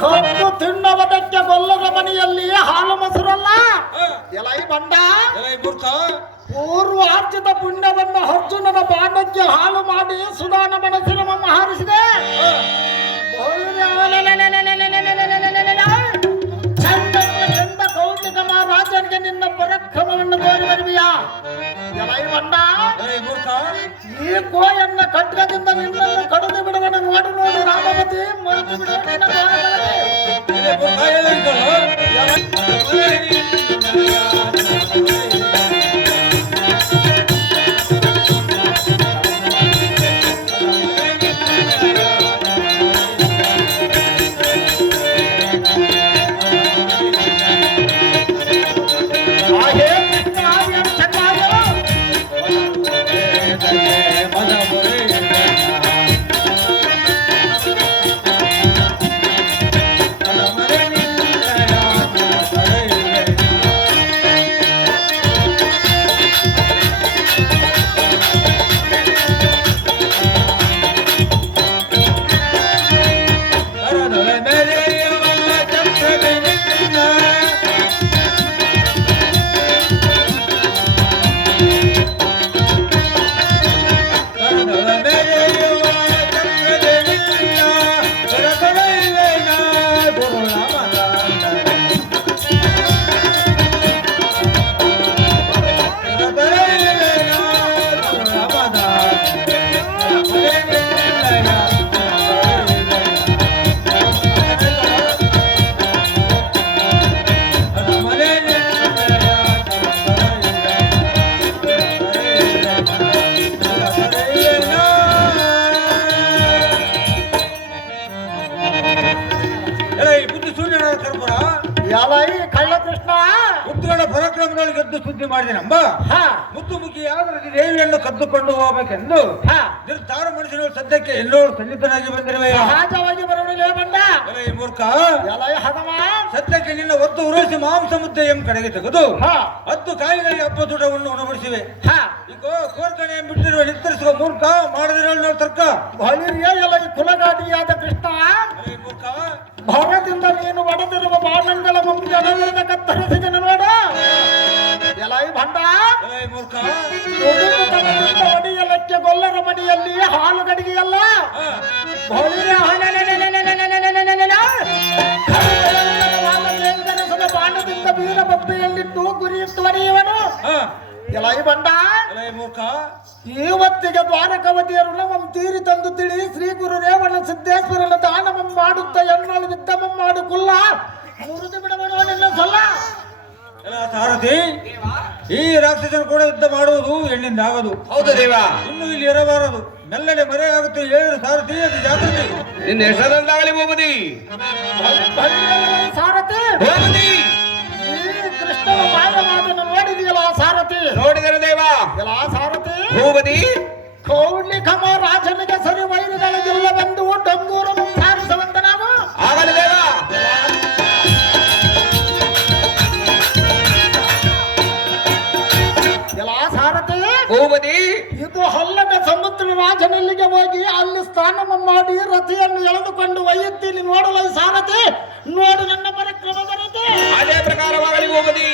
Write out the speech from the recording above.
ಕದ್ದು ತಿನ್ನುವುದಕ್ಕೆ ಗೊಲ್ಲರ ಮನೆಯಲ್ಲಿ ಹಾಲು ಮೊಸರಲ್ಲ. ಎಲೈ ಬಂಡ, ಪೂರ್ವಾರ್ಜಿತ ಪುಣ್ಯವನ್ನು ಅರ್ಜುನನ ಬಾಣಕ್ಕೆ ಹಾಲು ಮಾಡಿ ಸುಧಾನ ಮನಸ್ಸಿನ ಮಮ್ಮ ಹಾರಿಸಿದೆ. ಚಂದ ಕೌಟಿಕ ಮಹಾರಾಜನಿಗೆ ನಿನ್ನ ಪರಾಕ್ರಮವನ್ನು ತೋರಿ ಬರುವಿಯಾ? ಎಲೈ ಬಂಡ, ಈ ಕೋಯನ್ನ ಖಡ್ಗದಿಂದ ನಿನ್ನನ್ನು ಕಡಿದು ಬಿಡುವನು ನೋಡು ನೋಡಿ ರಾಮವತಿ ಮರೆತು ಬಿಡುವ. ಪರಾಕ್ರಮದಲ್ಲಿ ಗೆದ್ದು ಸುದ್ದಿ ಮಾಡಿದೆನಂಬ ಮುತ್ತು ಮುಖಿಯಾದ ದೇವಿಯನ್ನು ಕದ್ದುಕೊಂಡು ಹೋಗಬೇಕೆಂದು ನಿರ್ಧಾರ ಮನುಷ್ಯನು ಸದ್ಯಕ್ಕೆ ಎಲ್ಲೋ ಸನ್ನಿಧನಾಗಿ ಬಂದಿರುವೆ. ಸಹಜವಾಗಿ ಬರಲಿಲ್ಲ ಬಂದ ಮೂರ್ಖ, ಸದ್ಯಕ್ಕೆ ನಿನ್ನ ಒತ್ತು ಉರುಳಿಸಿ ಮಾಂಸ ಮುದ್ದೆ ಕಡೆಗೆ ತೆಗೆದು 10 ಕಾಯಿಗಳಿಗೆ ಹಬ್ಬದೂಟವನ್ನು ಉಣಬಡಿಸಿವೆ. ಈಗ ಕೋರ್ಕಣೆ ಬಿಟ್ಟಿರುವ ನಿರ್ಧರಿಸುವ ಮೂರ್ಖ ಮಾಡದಿರೋ ತರ್ಕ ಎಲ್ಲ ಕುಲಗಾಡಿಯಾದ ಕೃಷ್ಣ ಮೂರ್ಖ, ಭರದಿಂದ ನೀನು ಒಡೆದಿರುವ ಬಾಣಂಗಳ ಮುಂದೆ ಕತ್ತರಿಸಿದನು ನೋಡ. ಎಲೈ ಭಂಡ, ಮೂರ್ಖ, ಒಡಿಯಲಕ್ಕೆ ಗೊಲ್ಲರ ಮನೆಯಲ್ಲಿ ಹಾಲು ಗಡಿಗೆಯಲ್ಲ ಬಾಣದಿಂದ ವೀರ ಬಬ್ಬೆಯಲ್ಲಿಟ್ಟು ಗುರಿಯಿಟ್ಟು ಹೊಡೆಯುವನು. ಎಲೈ ಬಂಡ, ಮೂರ್ಖ, ಇವತ್ತಿಗೆ ದ್ವಾರಕವತಿಯರು ನಮಂ ತೀರಿ ತಂದು ತಿಳಿ ಶ್ರೀ ಗುರು ರೇವಣ ಸಿದ್ದೇಶ್ವರನ ದಾನವಂ ಮಾಡುತ್ತ ಎನ್ನಳು ವಿದ್ದಮಂ ಮಾಡು ಕುಲ್ಲ ಮುರಿದು ಬಿಡಬಡುವ ನಿನ್ನ ಸಲ್ಲ. ಸಾರಥಿ, ಈ ರಾಕ್ಷಸನು ಕೂಡ ಯುದ್ಧ ಮಾಡುವುದು ಹೆಣ್ಣಿಂದ ಆಗದು. ಹೌದು ದೇವ, ಇನ್ನು ಇಲ್ಲಿ ಇರಬಾರದು. ಮೆಲ್ಲನೆ ಮರೆಯಾಗುತ್ತೆ. ಹೇಳಿದ ಸಾರಥಿ, ಅದು ಜಾಗೃತಿ. ನಿನ್ನ ಹೆಸರಲ್ಲಾಗಲಿ ಭೂಪತಿ. ಸಾರಥಿ, ಈ ಕೃಷ್ಣನ ಮಾಯವಾದನ್ನು ನೋಡಿದೆಯಲ್ಲ ಸಾರಥಿ? ನೋಡಿದರೆ ದೇವ. ಎಲ್ಲ ಸಾರಥಿ, ಭೂಪತಿ, ಕೌಲಿಕಮ ರಾಜನಿಗೆ ಸರಿ ವೈರಿಗಳಿಗೆಲ್ಲವೆಂದು ಡಂಗೂರನ್ನು ಸಾರಿಸುವಂತ ನಾನು ಆಗಲಿ ದೇವ. ಎಲ್ಲ ಸಾರಥಿ, ಭೂಪತಿ, ಇದು ಹಲ್ಲದ ಸಮುದ್ರ ರಾಜನಲ್ಲಿಗೆ ಹೋಗಿ ಅಲ್ಲಿ ಸ್ನಾನ ಮಾಡಿ ರಥಿಯನ್ನು ಎಳೆದುಕೊಂಡು ಒಯ್ಯುತ್ತೀನಿ ನೋಡಲು ಸಾರಥಿ. ನೋಡು ನನ್ನ ಪರಾಕ್ರಮ ಬರುತ್ತೆ. ಅದೇ ಪ್ರಕಾರವಾಗಲಿ ಭೂಪತಿ.